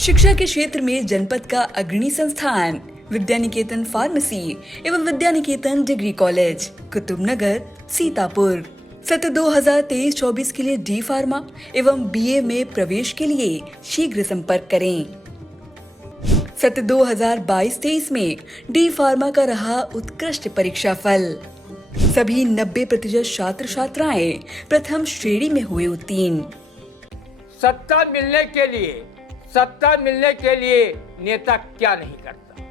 शिक्षा के क्षेत्र में जनपद का अग्रणी संस्थान विद्यानिकेतन फार्मेसी एवं विद्यानिकेतन डिग्री कॉलेज कुतुबनगर सीतापुर। सत्र 2023-24 के लिए डी फार्मा एवं बीए में प्रवेश के लिए शीघ्र संपर्क करें। सत्र 2022-23 में डी फार्मा का रहा उत्कृष्ट परीक्षा फल। सभी 90% छात्र छात्राएं प्रथम श्रेणी में हुए उत्तीर्ण। सत्ता मिलने के लिए नेता क्या नहीं करता,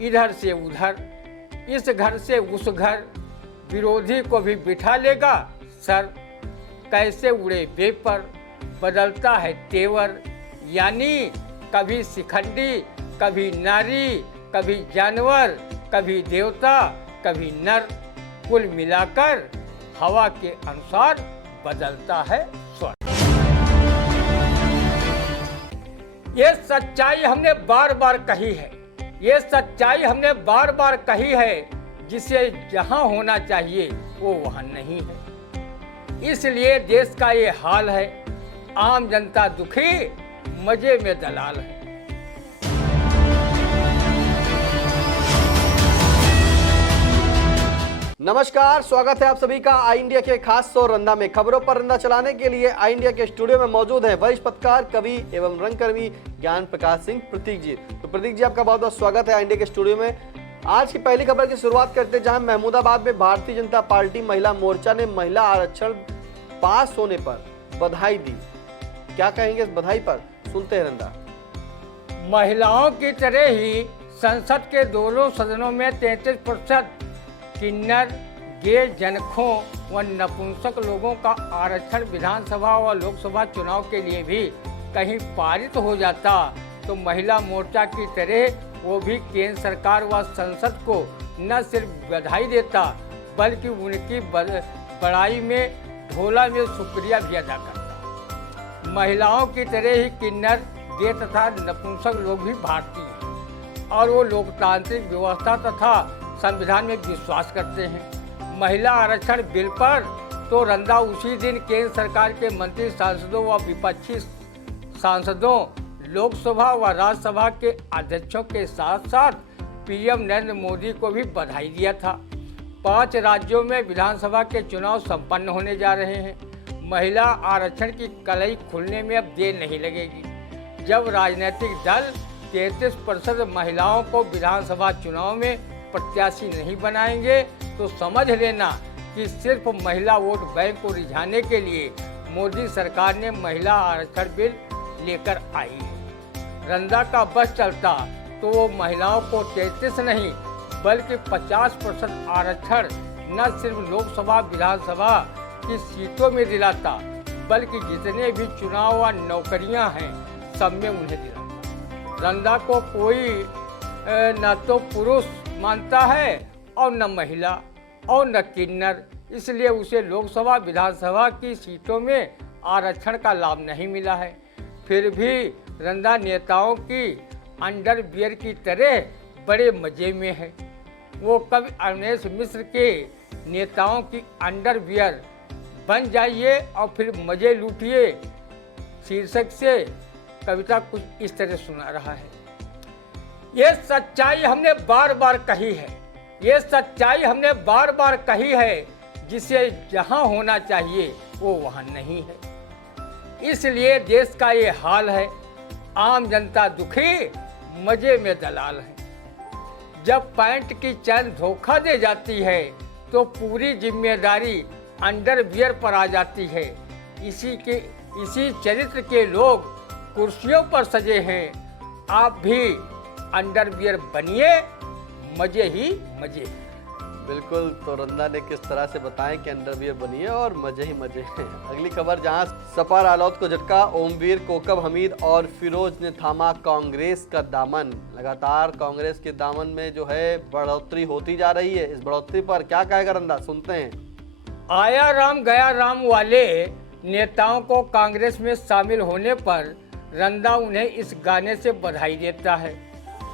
इधर से उधर, इस घर से उस घर, विरोधी को भी बिठा लेगा सर। कैसे उड़े पेपर, बदलता है तेवर, यानी कभी शिखंडी, कभी नारी, कभी जानवर, कभी देवता, कभी नर, कुल मिलाकर हवा के अनुसार बदलता है स्वर। ये सच्चाई हमने बार बार कही है, ये सच्चाई हमने बार बार कही है, जिसे जहां होना चाहिए वो वहां नहीं है। इसलिए देश का ये हाल है, आम जनता दुखी, मजे में दलाल है। नमस्कार, स्वागत है आप सभी का आई इंडिया के खास शो रंदा में। खबरों पर रंदा चलाने के लिए आई इंडिया के स्टूडियो में मौजूद हैं वरिष्ठ पत्रकार, कवि एवं रंगकर्मी ज्ञान प्रकाश सिंह प्रतीक जी। तो प्रतीक जी, आपका बहुत बहुत स्वागत है आई इंडिया के स्टूडियो में। आज की पहली खबर की शुरुआत करते हैं, जहां महमूदाबाद में भारतीय जनता पार्टी महिला मोर्चा ने महिला आरक्षण पास होने पर बधाई दी। क्या कहेंगे इस बधाई पर, सुनते हैं रंदा। महिलाओं की तरह ही संसद के दोनों सदनों में 33% किन्नर, गे, जनखों व नपुंसक लोगों का आरक्षण विधानसभा व लोकसभा चुनाव के लिए भी कहीं पारित हो जाता तो महिला मोर्चा की तरह वो भी केंद्र सरकार व संसद को न सिर्फ बधाई देता बल्कि उनकी बड़ाई में ढोला में शुक्रिया भी अदा करता। महिलाओं की तरह ही किन्नर, गे तथा नपुंसक लोग भी भारतीय हैं और वो लोकतांत्रिक व्यवस्था तथा संविधान में विश्वास करते हैं। महिला आरक्षण बिल पर तो रंदा उसी दिन केंद्र सरकार के मंत्री, सांसदों व विपक्षी सांसदों, लोकसभा व राज्यसभा के अध्यक्षों के साथ साथ पीएम नरेंद्र मोदी को भी बधाई दिया था। 5 राज्यों में विधानसभा के चुनाव संपन्न होने जा रहे हैं। महिला आरक्षण की कलई खुलने में अब देर नहीं लगेगी। जब राजनीतिक दल 33% महिलाओं को विधानसभा चुनाव में प्रत्याशी नहीं बनाएंगे तो समझ लेना कि सिर्फ महिला वोट बैंक को रिझाने के लिए मोदी सरकार ने महिला आरक्षण बिल लेकर आई है। रंदा का बस चलता तो वो महिलाओं को 33 नहीं बल्कि 50% आरक्षण न सिर्फ लोकसभा विधानसभा की सीटों में दिलाता बल्कि जितने भी चुनाव व नौकरियां हैं सब में उन्हें दिलाता। रंदा को कोई न तो पुरुष मानता है और न महिला और न किन्नर, इसलिए उसे लोकसभा विधानसभा की सीटों में आरक्षण का लाभ नहीं मिला है। फिर भी रंदा नेताओं की अंडरवियर की तरह बड़े मजे में है। वो कवि अवनेश मिश्र के नेताओं की अंडरवियर बन जाइए और फिर मजे लूटिए शीर्षक से कविता कुछ इस तरह सुना रहा है। ये सच्चाई हमने बार बार कही है, ये सच्चाई हमने बार बार कही है, जिसे जहां होना चाहिए वो वहां नहीं है। इसलिए देश का ये हाल है, आम जनता दुखी, मजे में दलाल है। जब पैंट की चैन धोखा दे जाती है तो पूरी जिम्मेदारी अंडरवियर पर आ जाती है। इसी चरित्र के लोग कुर्सियों पर सजे हैं। आप भी अंडरवियर बनिए, मजे ही मजे। बिल्कुल, तो रंदा ने किस तरह से बताएं कि अंडरवियर बनिए और मजे ही मजे हैं। अगली खबर, जहां सपा रालोद को झटका, ओमवीर, कोकब हमीद और फिरोज ने थामा कांग्रेस का दामन। लगातार कांग्रेस के दामन में जो है बढ़ोतरी होती जा रही है। इस बढ़ोतरी पर क्या कहेगा रंदा, सुनते हैं। आया राम गया राम वाले नेताओं को कांग्रेस में शामिल होने पर रंदा उन्हें इस गाने से बधाई देता है।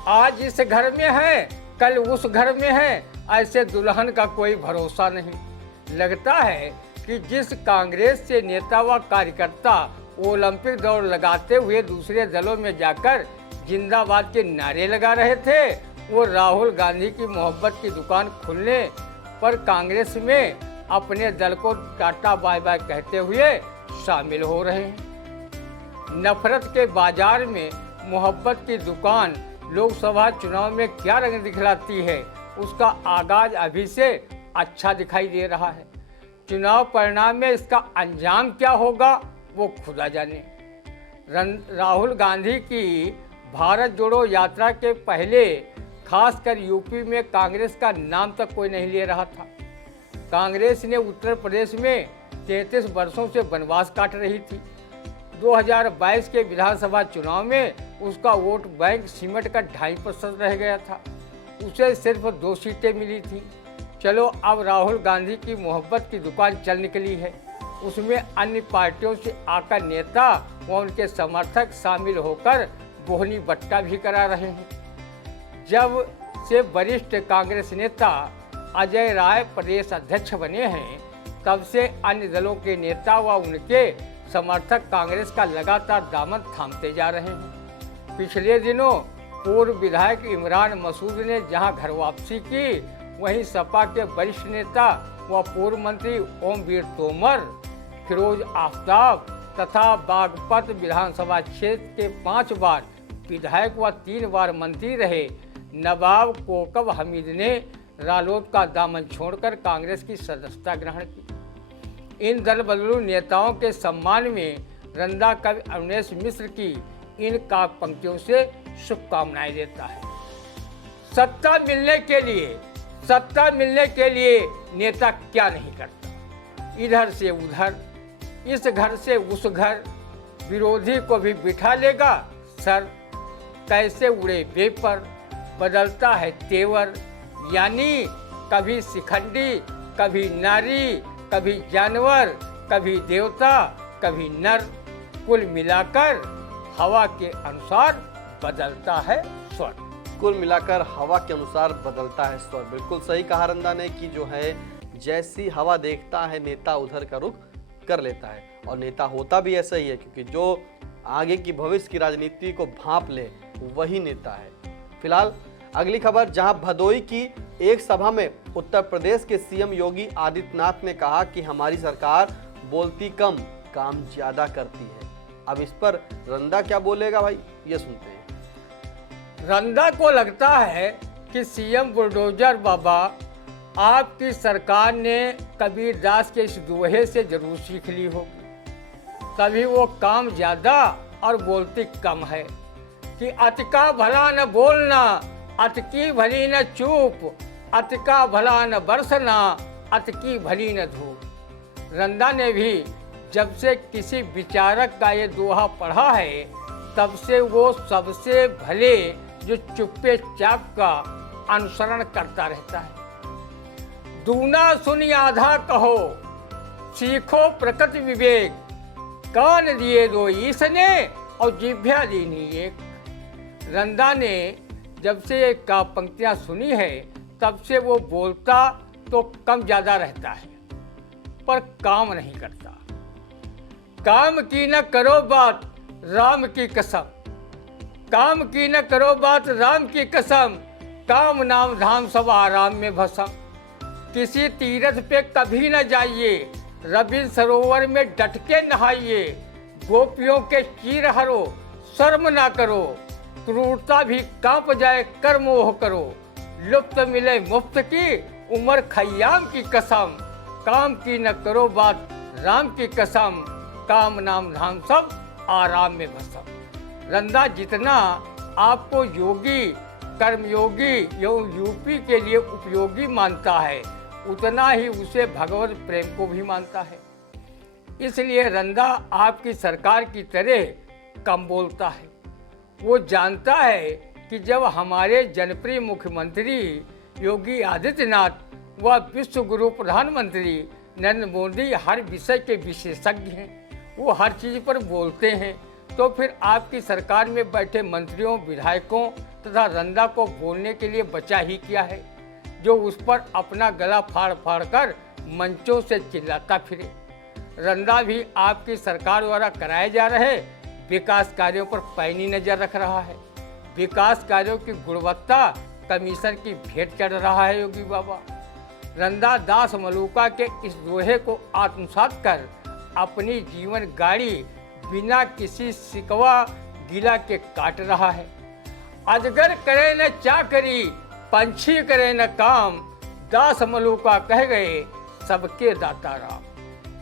आज इस घर में है, कल उस घर में है, ऐसे दुल्हन का कोई भरोसा नहीं। लगता है कि जिस कांग्रेस से नेता व कार्यकर्ता ओलंपिक दौड़ लगाते हुए दूसरे दलों में जाकर जिंदाबाद के नारे लगा रहे थे, वो राहुल गांधी की मोहब्बत की दुकान खुलने पर कांग्रेस में अपने दल को टाटा बाय बाय कहते हुए शामिल हो रहे हैं। नफरत के बाजार में मोहब्बत की दुकान लोकसभा चुनाव में क्या रंग दिखलाती है, उसका आगाज अभी से अच्छा दिखाई दे रहा है। चुनाव परिणाम में इसका अंजाम क्या होगा वो खुदा जाने। राहुल गांधी की भारत जोड़ो यात्रा के पहले खासकर यूपी में कांग्रेस का नाम तक कोई नहीं ले रहा था। कांग्रेस ने उत्तर प्रदेश में 33 वर्षों से वनवास काट रही थी। 2022 के विधानसभा चुनाव में उसका वोट बैंक सिमट का 2.5% रह गया था। उसे सिर्फ 2 सीटें मिली थी। चलो अब राहुल गांधी की मोहब्बत की दुकान चल निकली है, उसमें अन्य पार्टियों से आकर नेता व उनके समर्थक शामिल होकर बोहनी बट्टा भी करा रहे हैं। जब से वरिष्ठ कांग्रेस नेता अजय राय प्रदेश अध्यक्ष बने हैं, तब से अन्य दलों के नेता व उनके समर्थक कांग्रेस का लगातार दामन थामते जा रहे हैं। पिछले दिनों पूर्व विधायक इमरान मसूद ने जहां घर वापसी की, वहीं सपा के वरिष्ठ नेता व पूर्व मंत्री ओमवीर तोमर, फिरोज आफ्ताब तथा बागपत विधानसभा क्षेत्र के 5 बार विधायक व 3 बार मंत्री रहे नवाब कोकब हमीद ने रालोद का दामन छोड़कर कांग्रेस की सदस्यता ग्रहण की। इन दल बदलू नेताओं के सम्मान में रंदा कवि अवनेश मिश्र की इन काव्य पंक्तियों से शुभकामनाएं देता है। सत्ता मिलने के लिए नेता क्या नहीं करता, इधर से उधर, इस घर से उस घर, विरोधी को भी बिठा लेगा सर। कैसे उड़े बेपर, बदलता है तेवर, यानी कभी शिखंडी, कभी नारी, कभी जानवर, कभी देवता, कभी नर, कुल मिलाकर हवा के अनुसार बदलता है स्वर। कुल मिलाकर हवा के अनुसार बदलता है स्वर। बिल्कुल सही कहा रंदा ने कि जो है जैसी हवा देखता है नेता उधर का रुख कर लेता है, और नेता होता भी ऐसा ही है, क्योंकि जो आगे की भविष्य की राजनीति को भांप ले वही नेता है। फिलहाल अगली खबर, जहां भदोई की एक सभा में उत्तर प्रदेश के सीएम योगी आदित्यनाथ ने कहा कि हमारी सरकार बोलती कम काम ज्यादा करती है। अब इस पर रंदा क्या बोलेगा भाई, ये सुनते हैं। रंदा को लगता है कि सीएम बुलडोजर बाबा आपकी सरकार ने कबीर दास के इस दोहे से जरूर सीख ली होगी, तभी वो काम ज्यादा और बोलती कम है कि अतिका भला न बोलना, अतकी भली न चूप, अतिका भला न बरसना, अतकी भली न धूप। रंदा ने भी जब से किसी विचारक का ये दोहा पढ़ा है, तब से वो सबसे भले जो चुप्पे चाप का अनुसरण करता रहता है। दूना सुनी आधा कहो, सीखो प्रकृति विवेक, कान दिए 2 ईसने और जिह्वा दीनी एक। रंदा ने जब से ये का पंक्तियां सुनी है, तब से वो बोलता तो कम ज्यादा रहता है, पर काम नहीं करता। काम की न करो बात राम की कसम, काम की न करो बात राम की कसम, काम नाम धाम सब आराम में भसम। किसी तीर्थ पे कभी न जाइए, रवि सरोवर में डट के नहाइए, गोपियों के चीर हरो शर्म ना करो, क्रूरता भी कांप जाए कर मोह करो, लुप्त मिले मुफ्त की उम्र खयाम की कसम, काम की न करो बात राम की कसम, काम नाम धाम सब आराम में भसम। रंदा जितना आपको योगी, कर्मयोगी एवं यूपी के लिए उपयोगी मानता है, उतना ही उसे भगवत प्रेम को भी मानता है। इसलिए रंदा आपकी सरकार की तरह कम बोलता है। वो जानता है कि जब हमारे जनप्रिय मुख्यमंत्री योगी आदित्यनाथ व विश्व गुरु प्रधानमंत्री नरेंद्र मोदी हर विषय के विशेषज्ञ हैं, वो हर चीज़ पर बोलते हैं, तो फिर आपकी सरकार में बैठे मंत्रियों, विधायकों तथा रंदा को बोलने के लिए बचा ही किया है, जो उस पर अपना गला फाड़ फाड़ कर मंचों से चिल्लाता फिरे। रंदा भी आपकी सरकार द्वारा कराए जा रहे विकास कार्यों पर पैनी नजर रख रहा है। विकास कार्यों की गुणवत्ता कमीशन की भेंट चढ़ रहा है योगी बाबा। रंदा दास मलूका के इस दोहे को आत्मसात कर अपनी जीवन गाड़ी बिना किसी सिकवा गिला के काट रहा है। अजगर करे न चाकरी, पंछी करे न काम, दास मलूका कह गए सबके दाता राम।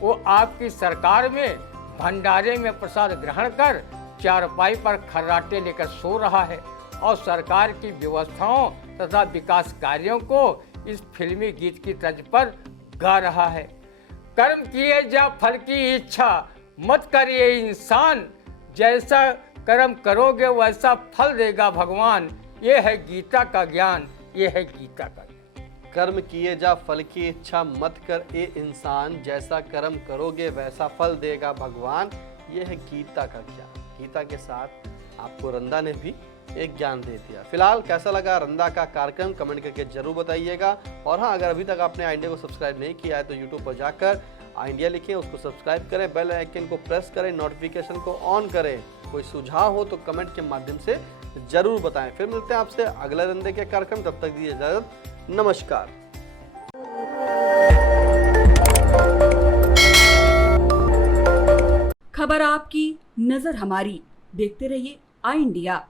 वो आपकी सरकार में भंडारे में प्रसाद ग्रहण कर चारपाई पर खर्राटे लेकर सो रहा है और सरकार की व्यवस्थाओं तथा विकास कार्यों को इस फिल्मी गीत की तर्ज पर गा रहा है। कर्म किए जा फल की इच्छा मत करिए इंसान, जैसा कर्म करोगे वैसा फल देगा भगवान। ये है गीता का ज्ञान, ये है गीता का ज्ञान। कर्म किए जा फल की इच्छा मत कर ए इंसान, जैसा कर्म करोगे वैसा फल देगा भगवान। ये है गीता का ज्ञान। गीता के साथ आपको रंदा ने भी एक ज्ञान दे दिया। फिलहाल कैसा लगा रंदा का कार्यक्रम कमेंट करके जरूर बताइएगा। और हाँ, अगर अभी तक आपने आई इंडिया को सब्सक्राइब नहीं किया है तो यूट्यूब पर जाकर आई इंडिया लिखें, उसको सब्सक्राइब करें, बेल आइकन को प्रेस करें, नोटिफिकेशन को ऑन करें। कोई सुझाव हो तो कमेंट के माध्यम से जरूर बताएं। फिर मिलते हैं आपसे अगले रंदे के कार्यक्रम, तब तक दीजिए इजाजत, नमस्कार। खबर आपकी, नजर हमारी। देखते रहिए आई इंडिया।